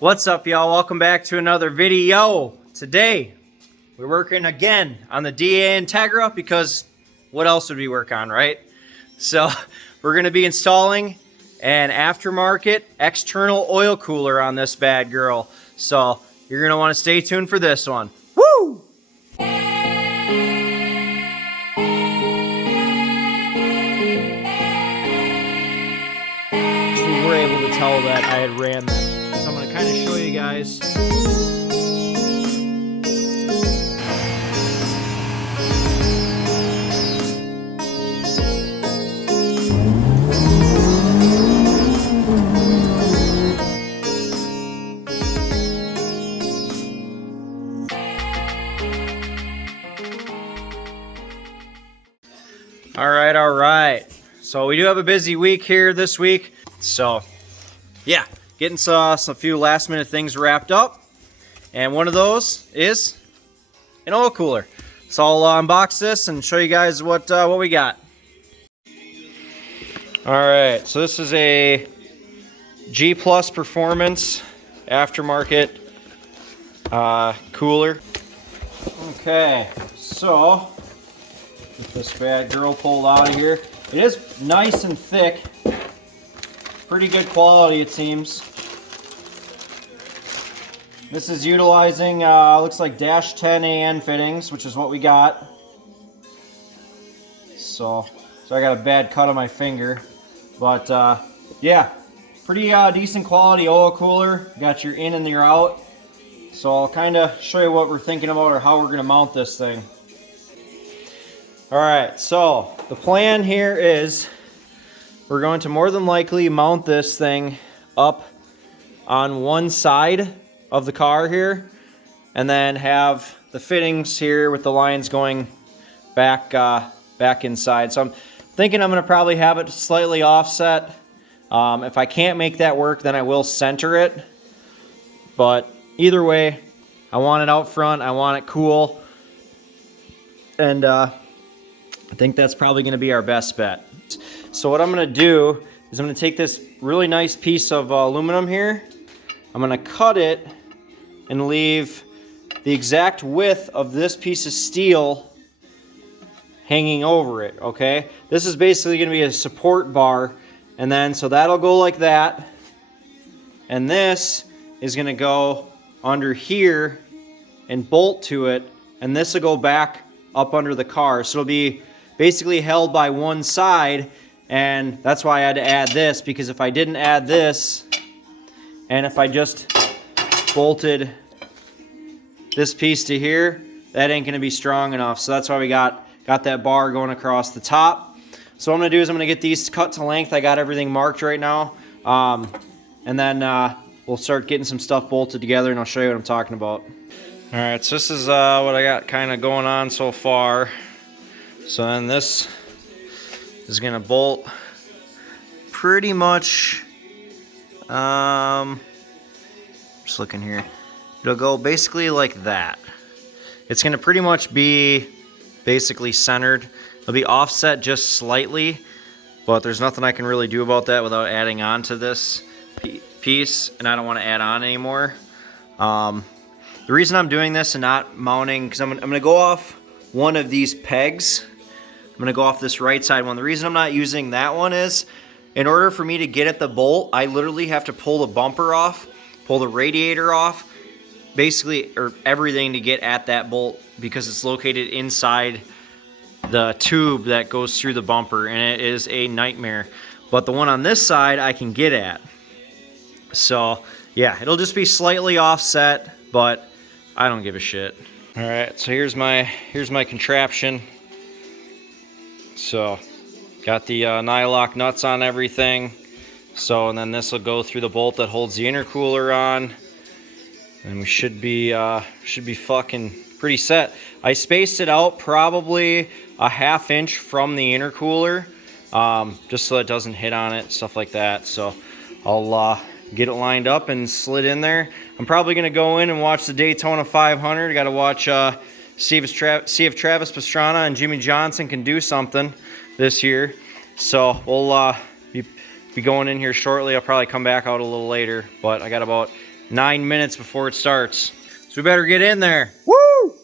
What's up, y'all? Welcome back to another video. Today we're working again on the DA Integra because what else would we work on, right? So we're going to be installing an aftermarket external oil cooler on this bad girl. So you're going to want to stay tuned for this one. Woo! We were able to tell that I had ran them. So I'm going to kind of show you guys. All right. So we do have a busy week here this week. So yeah, getting some few last minute things wrapped up. And one of those is an oil cooler. So I'll unbox this and show you guys what we got. All right, so this is a G Plus Performance aftermarket cooler. Okay, so get this bad girl pulled out of here. It is nice and thick. Pretty good quality, it seems. This is utilizing, looks like dash 10 AN fittings, which is what we got. So I got a bad cut on my finger. But yeah, pretty decent quality oil cooler. Got your in and your out. So I'll kind of show you what we're thinking about or how we're going to mount this thing. Alright, so the plan here is we're going to more than likely mount this thing up on one side of the car here and then have the fittings here with the lines going back inside. So I'm thinking I'm going to probably have it slightly offset. If I can't make that work, then I will center it. But either way, I want it out front. I want it cool. And I think that's probably going to be our best bet. So what I'm going to do is I'm going to take this really nice piece of aluminum here. I'm going to cut it and leave the exact width of this piece of steel hanging over it, okay? This is basically going to be a support bar, and then so that'll go like that, and this is going to go under here and bolt to it, and this will go back up under the car. So it'll be basically held by one side, and that's why I had to add this, because if I didn't add this, and if I just bolted this piece to here, that ain't gonna be strong enough. So that's why we got that bar going across the top. So what I'm gonna do is I'm gonna get these cut to length. I got everything marked right now. And then we'll start getting some stuff bolted together and I'll show you what I'm talking about. All right, so this is what I got kind of going on so far. So then this is gonna bolt pretty much, just looking here. It'll go basically like that. It's gonna pretty much be basically centered. It'll be offset just slightly, but there's nothing I can really do about that without adding on to this piece, and I don't want to add on anymore. The reason I'm doing this and not mounting, because I'm gonna go off one of these pegs. I'm gonna go off this right side one. The reason I'm not using that one is, in order for me to get at the bolt, I literally have to pull the bumper off, pull the radiator off, basically, or everything to get at that bolt, because it's located inside the tube that goes through the bumper, and it is a nightmare. But the one on this side I can get at. So yeah, it'll just be slightly offset, but I don't give a shit. All right, so here's my contraption. So got the nylock nuts on everything. So, and then this will go through the bolt that holds the intercooler on, and we should be fucking pretty set. I spaced it out probably a ½ inch from the intercooler, just so it doesn't hit on it, stuff like that. So I'll get it lined up and slid in there. I'm probably gonna go in and watch the Daytona 500. Got to watch, see if Travis Pastrana and Jimmy Johnson can do something this year. So we'll be going in here shortly. I'll probably come back out a little later, but I got about 9 minutes before it starts. So we better get in there. Woo!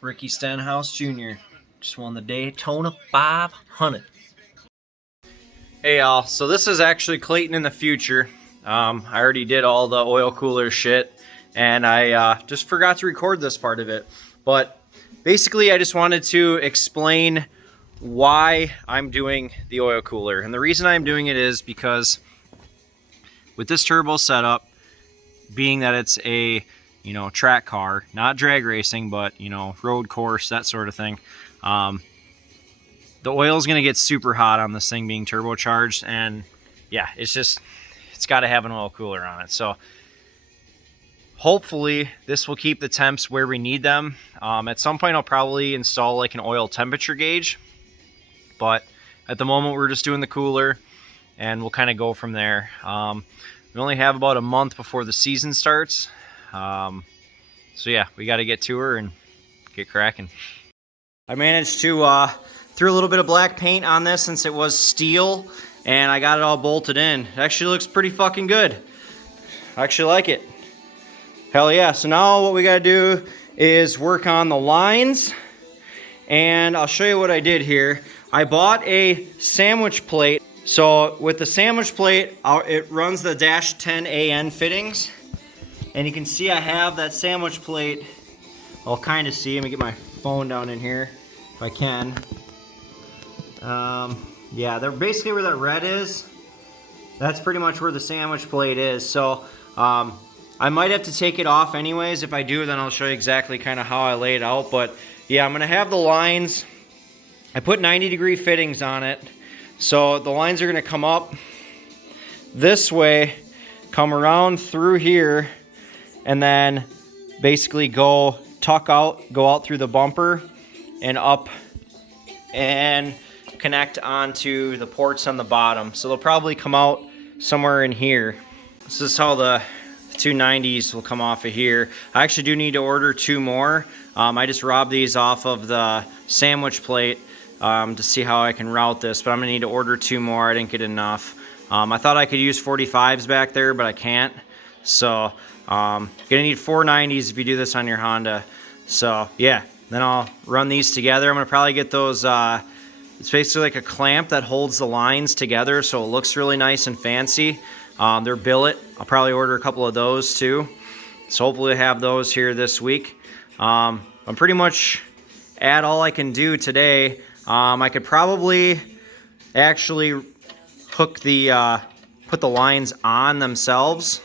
Ricky Stenhouse Jr. just won the Daytona 500. Hey y'all, so this is actually Clayton in the future. I already did all the oil cooler shit, and I just forgot to record this part of it. But basically I just wanted to explain why I'm doing the oil cooler. And the reason I'm doing it is because with this turbo setup, being that it's a, you know, track car, not drag racing, but, you know, road course, that sort of thing, the oil is going to get super hot on this thing being turbocharged, and yeah, it's got to have an oil cooler on it. So hopefully this will keep the temps where we need them. At some point I'll probably install like an oil temperature gauge, but at the moment we're just doing the cooler, and we'll kind of go from there. We only have about a month before the season starts, so yeah, we got to get to her and get cracking. I managed to threw a little bit of black paint on this since it was steel, and I got it all bolted in. It actually looks pretty fucking good. I actually like it. Hell yeah. So now what we gotta do is work on the lines, and I'll show you what I did here. I bought a sandwich plate. So with the sandwich plate, it runs the dash 10 AN fittings, and you can see I have that sandwich plate. I'll kind of see. Let me get my phone down in here if I can. Yeah, they're basically where that red is. That's pretty much where the sandwich plate is. So I might have to take it off anyways. If I do, then I'll show you exactly kind of how I lay it out. But yeah, I'm gonna have the lines. I put 90-degree fittings on it, so the lines are gonna come up this way, come around through here, and then basically go out through the bumper and up and connect onto the ports on the bottom. So they'll probably come out somewhere in here. This is how the 290s will come off of here. I actually do need to order 2 more. I just robbed these off of the sandwich plate to see how I can route this, but I'm gonna need to order 2 more. I didn't get enough. I thought I could use 45s back there, but I can't. So gonna need 490s if you do this on your Honda. So yeah, then I'll run these together. I'm gonna probably get those it's basically like a clamp that holds the lines together, so it looks really nice and fancy. They're billet. I'll probably order a couple of those too. So hopefully I have those here this week. I'm pretty much at all I can do today. I could probably actually hook the put the lines on themselves,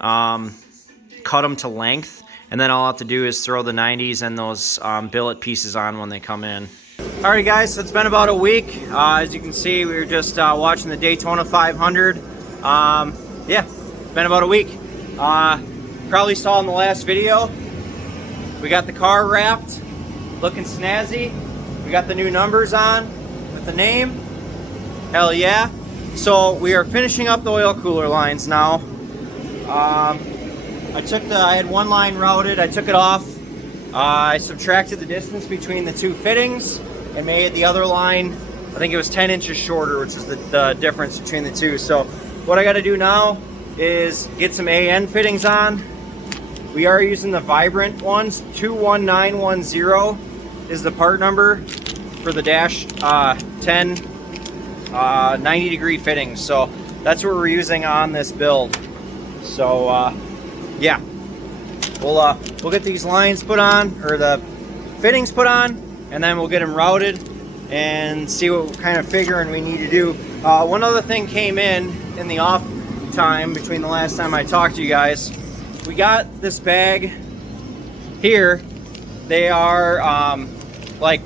cut them to length, and then all I'll have to do is throw the 90s and those billet pieces on when they come in. Alright guys, so it's been about a week. As you can see, we were just watching the Daytona 500. Yeah, been about a week. Probably saw in the last video, we got the car wrapped, looking snazzy. We got the new numbers on with the name. Hell yeah. So we are finishing up the oil cooler lines now. I had one line routed, I took it off. I subtracted the distance between the 2 fittings and made the other line, I think it was 10 inches shorter, which is the difference between the 2. So what I got to do now is get some AN fittings on. We are using the Vibrant ones. 21910 is the part number for the dash 10 90-degree fittings. So that's what we're using on this build. So yeah, we'll get these lines put on, or the fittings put on, and then we'll get them routed and see what kind of figuring we need to do. One other thing came in the off time between the last time I talked to you guys. We got this bag here. They are like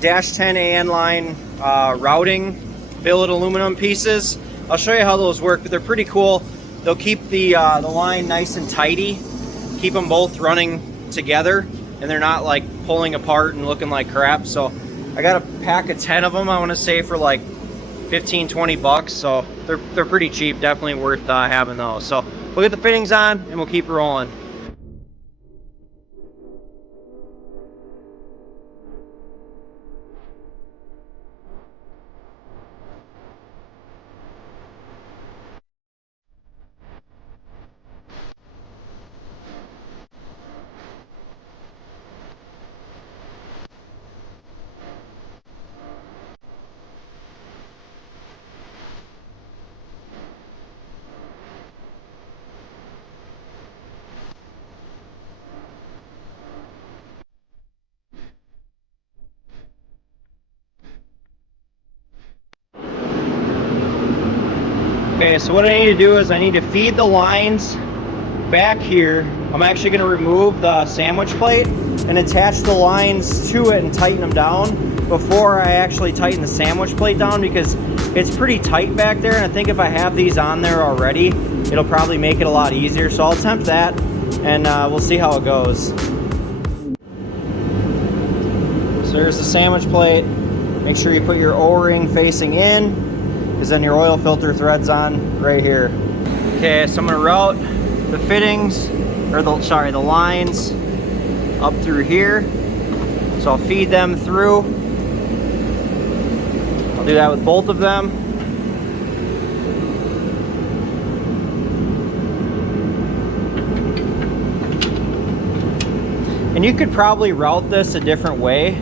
dash 10 AN line routing billet aluminum pieces. I'll show you how those work, but they're pretty cool. They'll keep the line nice and tidy, keep them both running together, and they're not like pulling apart and looking like crap. So I got a pack of 10 of them, I want to say, for like 15-20 bucks. So they're pretty cheap, definitely worth having those. So we'll get the fittings on and we'll keep rolling. Okay, so what I need to do is I need to feed the lines back here. I'm actually going to remove the sandwich plate and attach the lines to it and tighten them down before I actually tighten the sandwich plate down, because it's pretty tight back there, and I think if I have these on there already, it'll probably make it a lot easier. So I'll attempt that, and we'll see how it goes. So there's the sandwich plate. Make sure you put your O-ring facing in, because then your oil filter thread's on right here. Okay, so I'm gonna route the fittings, or the lines up through here. So I'll feed them through. I'll do that with both of them. And you could probably route this a different way.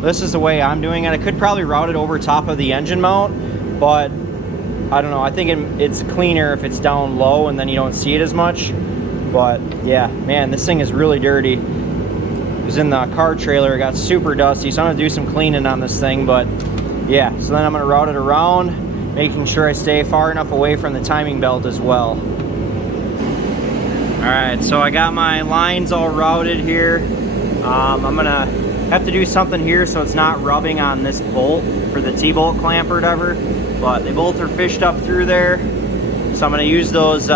This is the way I'm doing it. I could probably route it over top of the engine mount, but I don't know. I think it's cleaner if it's down low and then you don't see it as much. But yeah, man, this thing is really dirty. It was in the car trailer. It got super dusty, so I'm gonna do some cleaning on this thing. But yeah, so then I'm gonna route it around, making sure I stay far enough away from the timing belt as well. All right, so I got my lines all routed here. I'm gonna have to do something here so it's not rubbing on this bolt for the T-bolt clamp or whatever, but they both are fished up through there. So I'm gonna use those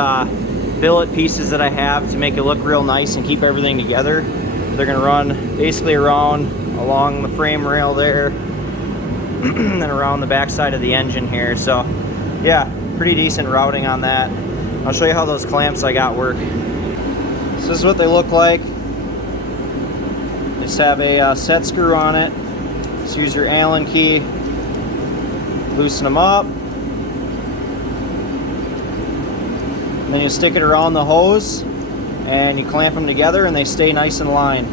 billet pieces that I have to make it look real nice and keep everything together. They're gonna run basically around along the frame rail there and then around the back side of the engine here. So yeah, pretty decent routing on that. I'll show you how those clamps I got work. So this is what they look like. Just have a set screw on it. Just use your Allen key, loosen them up, and then you stick it around the hose and you clamp them together and they stay nice in line.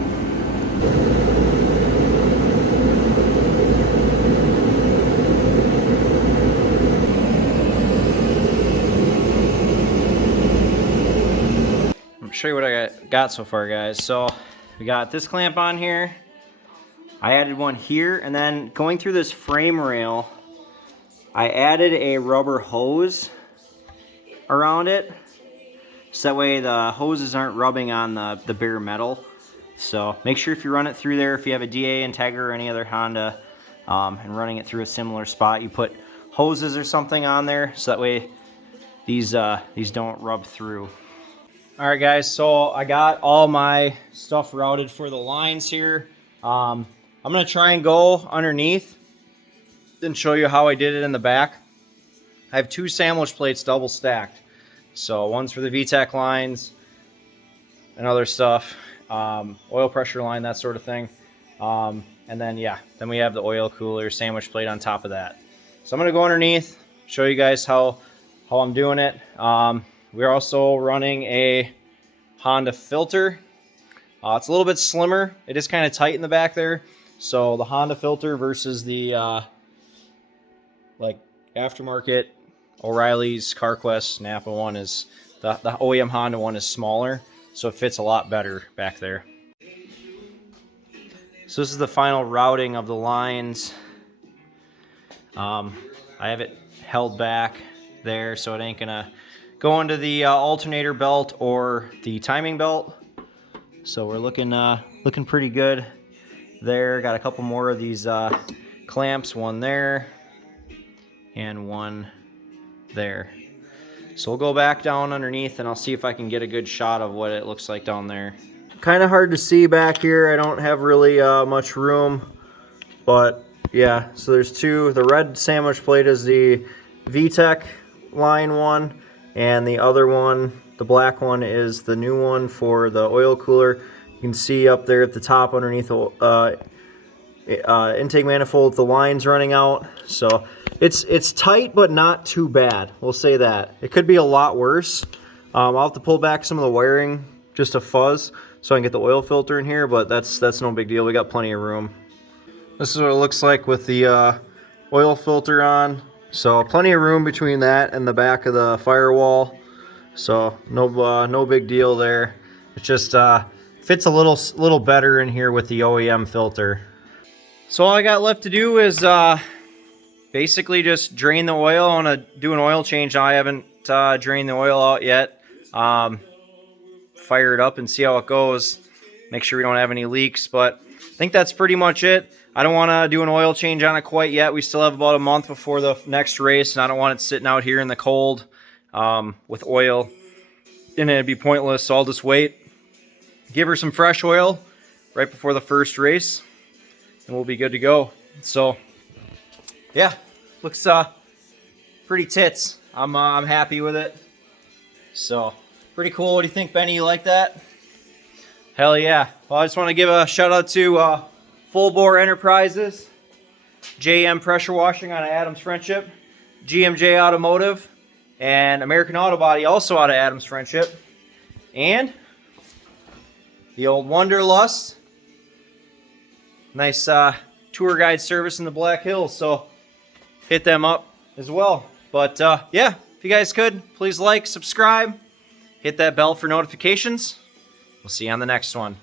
I'm gonna show you what I got so far, guys. So we got this clamp on here. I added one here, and then going through this frame rail, I added a rubber hose around it, so that way the hoses aren't rubbing on the bare metal. So make sure if you run it through there, if you have a DA, Integra, or any other Honda, and running it through a similar spot, you put hoses or something on there, so that way these don't rub through. All right, guys, so I got all my stuff routed for the lines here. I'm gonna try and go underneath and show you how I did it in the back. I have two sandwich plates double stacked. So one's for the VTEC lines and other stuff, oil pressure line, that sort of thing. And then, yeah, then we have the oil cooler sandwich plate on top of that. So I'm gonna go underneath, show you guys how I'm doing it. We're also running a Honda filter. It's a little bit slimmer. It is kind of tight in the back there. So the Honda filter versus the like aftermarket O'Reilly's, CarQuest, Napa one is, the OEM Honda one is smaller, so it fits a lot better back there. So this is the final routing of the lines. I have it held back there so it ain't gonna go into the alternator belt or the timing belt. So we're looking pretty good there. Got a couple more of these clamps, one there and one there. So we'll go back down underneath and I'll see if I can get a good shot of what it looks like down there. Kind of hard to see back here. I don't have really much room, but yeah, so there's two. The red sandwich plate is the VTEC line one, and the other one, the black one, is the new one for the oil cooler. You can see up there at the top underneath the intake manifold, the lines running out. So it's tight, but not too bad. We'll say that. It could be a lot worse. I'll have to pull back some of the wiring just a fuzz so I can get the oil filter in here, but that's no big deal. We got plenty of room. This is what it looks like with the oil filter on. So plenty of room between that and the back of the firewall. So no big deal there. It just fits a little better in here with the OEM filter. So all I got left to do is basically just drain the oil. I want to do an oil change. Now I haven't drained the oil out yet. Fire it up and see how it goes. Make sure we don't have any leaks, but I think that's pretty much it. I don't want to do an oil change on it quite yet. We still have about a month before the next race, and I don't want it sitting out here in the cold with oil, and it'd be pointless, so I'll just wait. Give her some fresh oil right before the first race, and we'll be good to go. So, yeah, looks pretty tits. I'm happy with it. So, pretty cool. What do you think, Benny? You like that? Hell yeah. Well, I just want to give a shout out to Full Bore Enterprises, JM Pressure Washing out of Adams Friendship, GMJ Automotive, and American Auto Body, also out of Adams Friendship, and the old Wanderlust. Nice tour guide service in the Black Hills, so hit them up as well. But yeah, if you guys could, please like, subscribe, hit that bell for notifications. We'll see you on the next one.